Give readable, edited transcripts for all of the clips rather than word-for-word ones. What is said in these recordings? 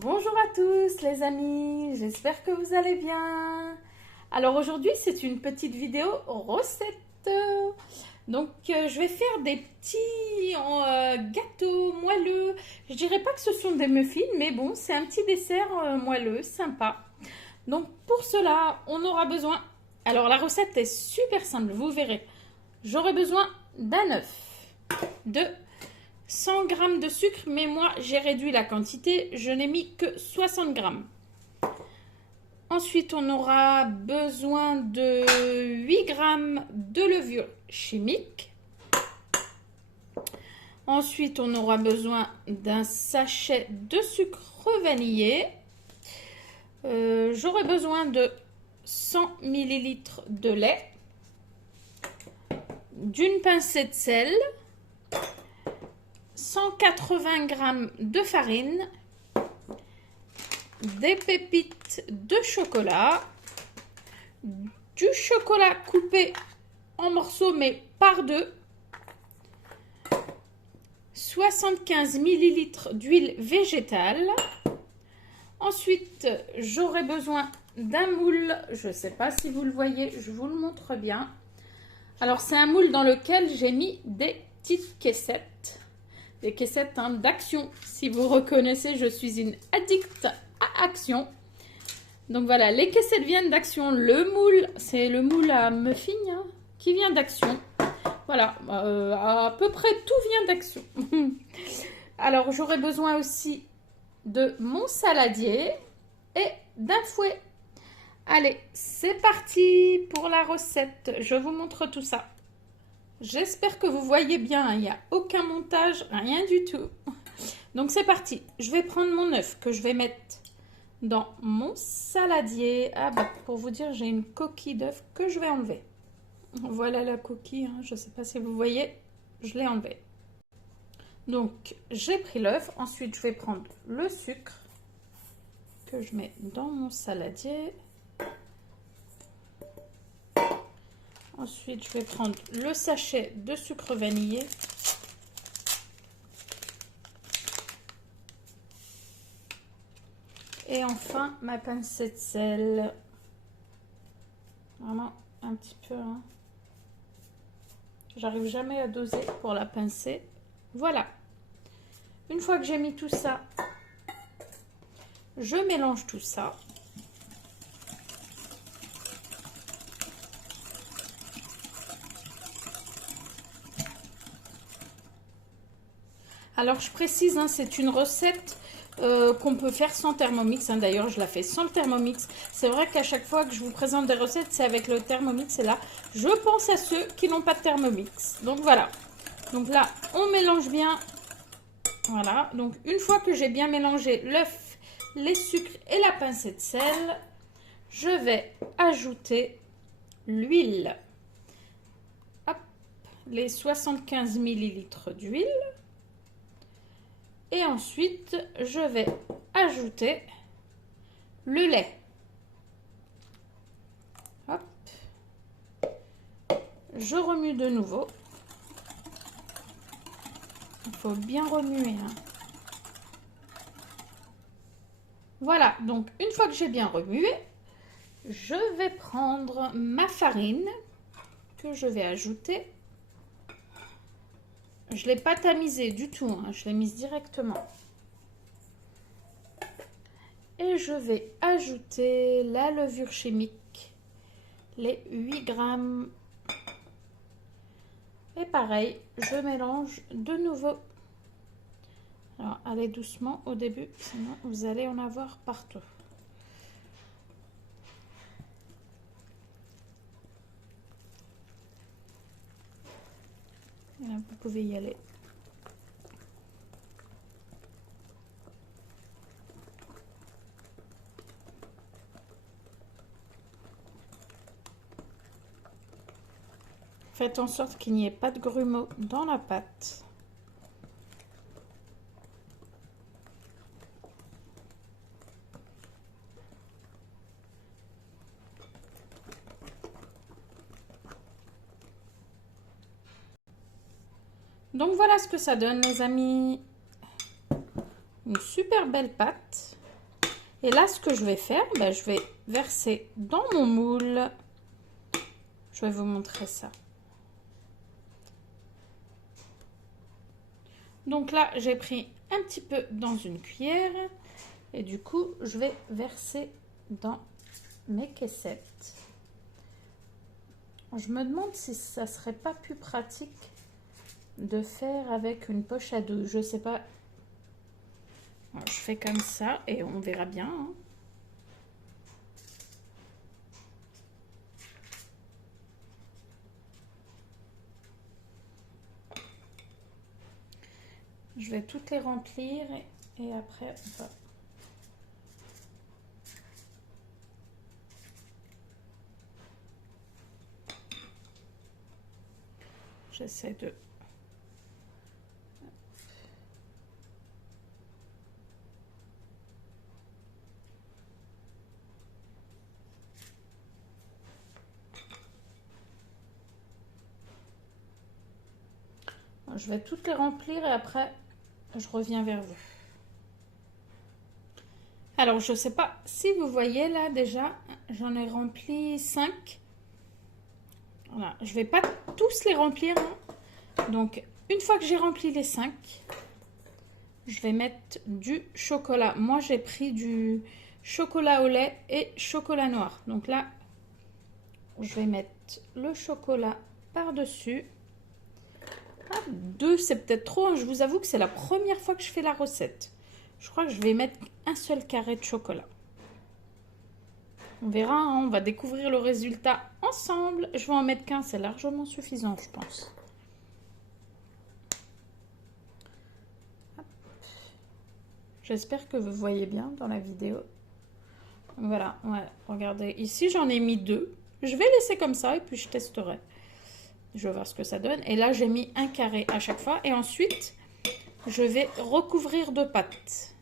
Bonjour à tous les amis, j'espère que vous allez bien. Alors aujourd'hui c'est une petite vidéo recette. Je vais faire des petits gâteaux moelleux. Je dirais pas que ce sont des muffins, mais bon c'est un petit dessert moelleux, sympa. Donc pour cela on aura besoin, alors la recette est super simple, vous verrez. J'aurai besoin d'un œuf, de 100 g de sucre, mais moi j'ai réduit la quantité, je n'ai mis que 60 g. Ensuite, on aura besoin de 8 g de levure chimique. Ensuite, on aura besoin d'un sachet de sucre vanillé. J'aurai besoin de 100 ml de lait, d'une pincée de sel, 180 g de farine, des pépites de chocolat, du chocolat coupé en morceaux mais par deux, 75 ml d'huile végétale. Ensuite, j'aurai besoin d'un moule, je ne sais pas si vous le voyez, je vous le montre bien. Alors c'est un moule dans lequel j'ai mis des petites caissettes. Des caissettes d'Action. Si vous reconnaissez, je suis une addict à Action. Donc voilà, les caissettes viennent d'Action. Le moule, c'est le moule à muffins qui vient d'Action. Voilà, à peu près tout vient d'Action. Alors j'aurai besoin aussi de mon saladier et d'un fouet. Allez, c'est parti pour la recette. Je vous montre tout ça. J'espère que vous voyez bien, il n'y a aucun montage, rien du tout. Donc c'est parti, je vais prendre mon œuf que je vais mettre dans mon saladier. Ah bah, pour vous dire, j'ai une coquille d'œuf que je vais enlever. Voilà la coquille, je ne sais pas si vous voyez, je l'ai enlevée. Donc j'ai pris l'œuf, ensuite je vais prendre le sucre que je mets dans mon saladier. Ensuite, je vais prendre le sachet de sucre vanillé. Et enfin, ma pincée de sel. Vraiment un petit peu. J'arrive jamais à doser pour la pincée. Voilà. Une fois que j'ai mis tout ça, je mélange tout ça. Alors je précise, c'est une recette qu'on peut faire sans Thermomix. D'ailleurs, je la fais sans le Thermomix. C'est vrai qu'à chaque fois que je vous présente des recettes, c'est avec le Thermomix. Et là, je pense à ceux qui n'ont pas de Thermomix. Donc voilà. Donc là, on mélange bien. Voilà. Donc une fois que j'ai bien mélangé l'œuf, les sucres et la pincée de sel, je vais ajouter l'huile. Hop, les 75 ml d'huile. Et ensuite, je vais ajouter le lait. Hop. Je remue de nouveau. Il faut bien remuer. Voilà, donc une fois que j'ai bien remué, je vais prendre ma farine que je vais ajouter. Je ne l'ai pas tamisée du tout, je l'ai mise directement. Et je vais ajouter la levure chimique, les 8 grammes. Et pareil, je mélange de nouveau. Alors, allez doucement au début, sinon vous allez en avoir partout. Et là, vous pouvez y aller. Faites en sorte qu'il n'y ait pas de grumeaux dans la pâte. Donc voilà ce que ça donne les amis. Une super belle pâte. Et là, ce que je vais faire, ben, je vais verser dans mon moule. Je vais vous montrer ça. Donc là, j'ai pris un petit peu dans une cuillère. Et du coup, je vais verser dans mes caissettes. Je me demande si ça serait pas plus pratique de faire avec une poche à douille. Je sais pas. Alors, je fais comme ça et on verra bien. Hein. Je vais toutes les remplir et après on va... J'essaie de... Je vais toutes les remplir et après je reviens vers vous. Alors je sais pas si vous voyez là déjà, j'en ai rempli 5. Voilà, je vais pas tous les remplir. Hein. Donc une fois que j'ai rempli les 5, je vais mettre du chocolat. Moi j'ai pris du chocolat au lait et chocolat noir. Donc là, je vais mettre le chocolat par-dessus. Ah, 2, c'est peut-être trop. Hein. Je vous avoue que c'est la première fois que je fais la recette. Je crois que je vais mettre un seul carré de chocolat. On verra, hein. On va découvrir le résultat ensemble. Je vais en mettre qu'un, c'est largement suffisant, je pense. J'espère que vous voyez bien dans la vidéo. Voilà, ouais, regardez. Ici, j'en ai mis 2. Je vais laisser comme ça et puis je testerai. Je vais voir ce que ça donne. Et là, j'ai mis un carré à chaque fois. Et ensuite, je vais recouvrir de pâte.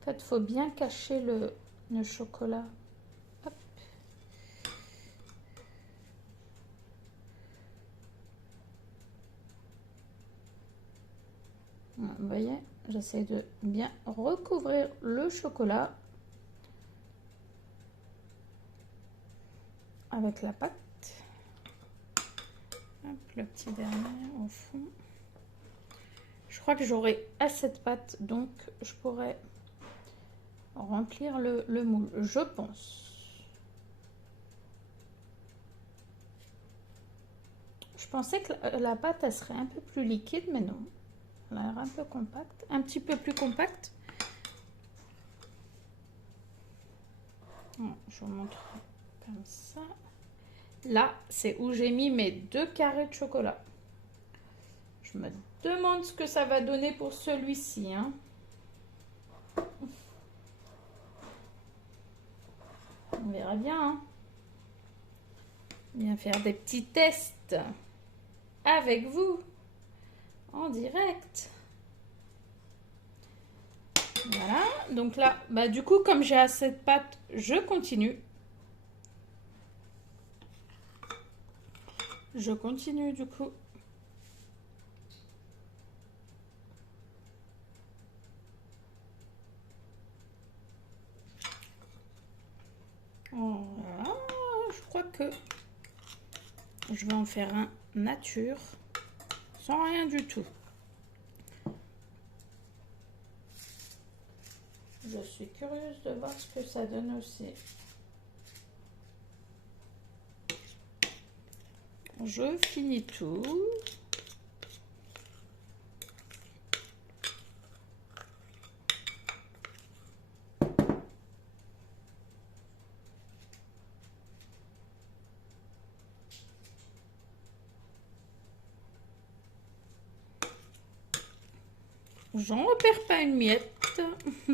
En fait, il faut bien cacher le chocolat. Hop. Vous voyez, j'essaie de bien recouvrir le chocolat avec la pâte. Hop, le petit dernier au fond. Je crois que j'aurai assez de pâte, donc je pourrais remplir le moule, je pense. Je pensais que la pâte, elle serait un peu plus liquide, mais non. Elle a l'air un peu compacte, un petit peu plus compacte. Je vous montre comme ça. Là, c'est où j'ai mis mes 2 carrés de chocolat. Je me demande ce que ça va donner pour celui-ci. Hein. On verra bien. Hein. Bien faire des petits tests avec vous en direct. Voilà. Donc là, bah, du coup, comme j'ai assez de pâte, je continue. Je continue du coup. Voilà. Je crois que je vais en faire un nature sans rien du tout. Je suis curieuse de voir ce que ça donne aussi. Je finis tout. J'en repère pas une miette. Je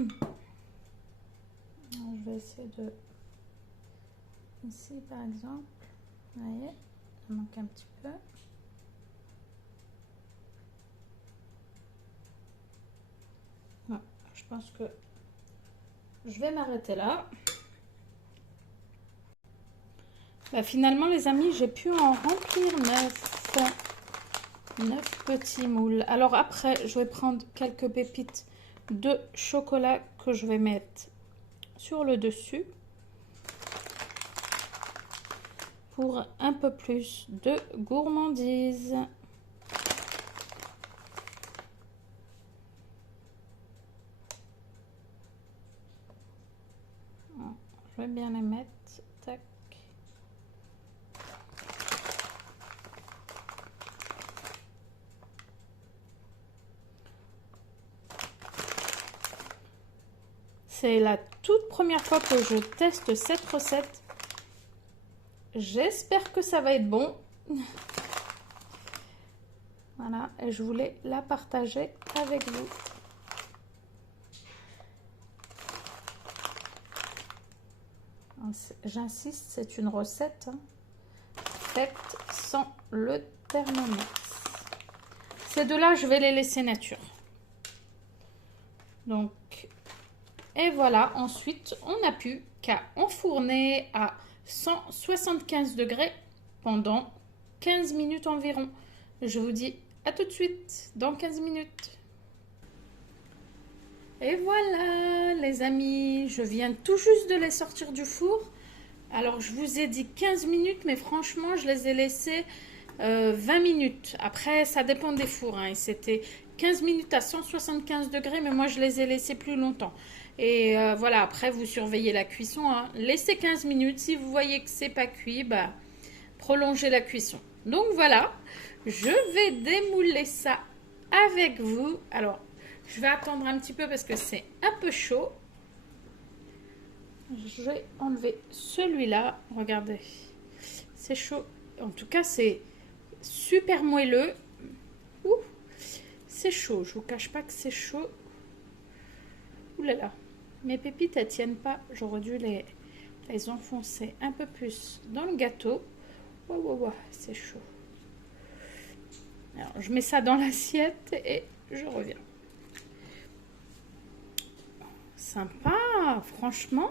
vais essayer de... Ici, par exemple. Vous voyez, il manque un petit peu. pense que je vais m'arrêter là. Bah, finalement, les amis, j'ai pu en remplir 9 petits moules. Alors après, je vais prendre quelques pépites de chocolat que je vais mettre sur le dessus pour un peu plus de gourmandise. Je vais bien les mettre. Tac. C'est la toute première fois que je teste cette recette. J'espère que ça va être bon. Voilà, et je voulais la partager avec vous. J'insiste, c'est une recette faite sans le Thermomix. Ces deux-là, je vais les laisser nature. Donc, et voilà, ensuite, on n'a plus qu'à enfourner à 175 degrés pendant 15 minutes environ. Je vous dis à tout de suite dans 15 minutes. Et voilà les amis, je viens tout juste de les sortir du four. Alors je vous ai dit 15 minutes, mais franchement je les ai laissés 20 minutes. Après ça dépend des fours, hein. C'était 15 minutes à 175 degrés, mais moi je les ai laissés plus longtemps. Et voilà, après vous surveillez la cuisson, hein. Laissez 15 minutes, si vous voyez que c'est pas cuit, bah, prolongez la cuisson. Donc voilà, je vais démouler ça avec vous. Alors je vais attendre un petit peu parce que c'est un peu chaud. Je vais enlever celui-là. Regardez, c'est chaud. En tout cas, c'est super moelleux. Ouh, c'est chaud. Je vous cache pas que c'est chaud. Ouh là là, mes pépites elles tiennent pas. J'aurais dû les enfoncer un peu plus dans le gâteau. Ouah, ouah, ouah, c'est chaud. Alors, je mets ça dans l'assiette et je reviens. Sympa, franchement.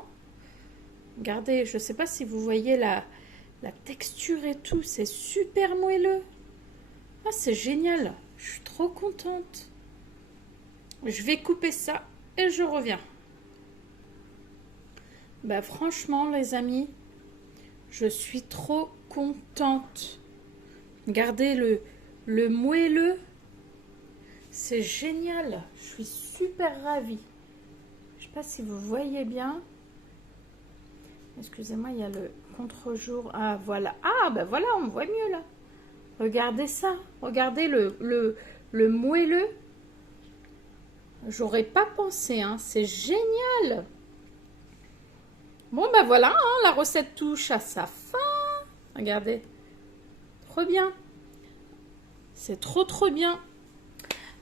Regardez, je ne sais pas si vous voyez la texture et tout, c'est super moelleux. Ah, c'est génial, je suis trop contente. Je vais couper ça et je reviens. Bah franchement les amis, je suis trop contente. Regardez le moelleux, c'est génial, je suis super ravie. Je ne sais pas si vous voyez bien. Excusez-moi, il y a le contre-jour. Ah, voilà. Ah, ben voilà, on voit mieux là. Regardez ça. Regardez le moelleux. J'aurais pas pensé, hein. C'est génial. Bon, ben voilà, hein, la recette touche à sa fin. Regardez. Trop bien. C'est trop bien.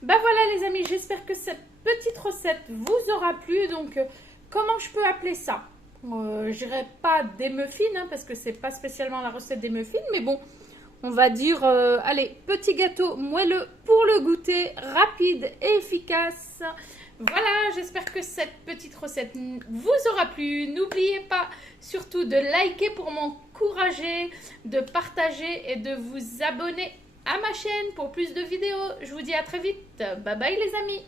Ben voilà les amis, j'espère que cette petite recette vous aura plu. Donc, comment je peux appeler ça? Je dirais pas des muffins, hein, parce que c'est pas spécialement la recette des muffins, mais bon, on va dire, allez, petit gâteau moelleux pour le goûter, rapide et efficace. Voilà, j'espère que cette petite recette vous aura plu. N'oubliez pas surtout de liker pour m'encourager, de partager et de vous abonner à ma chaîne pour plus de vidéos. Je vous dis à très vite. Bye bye les amis.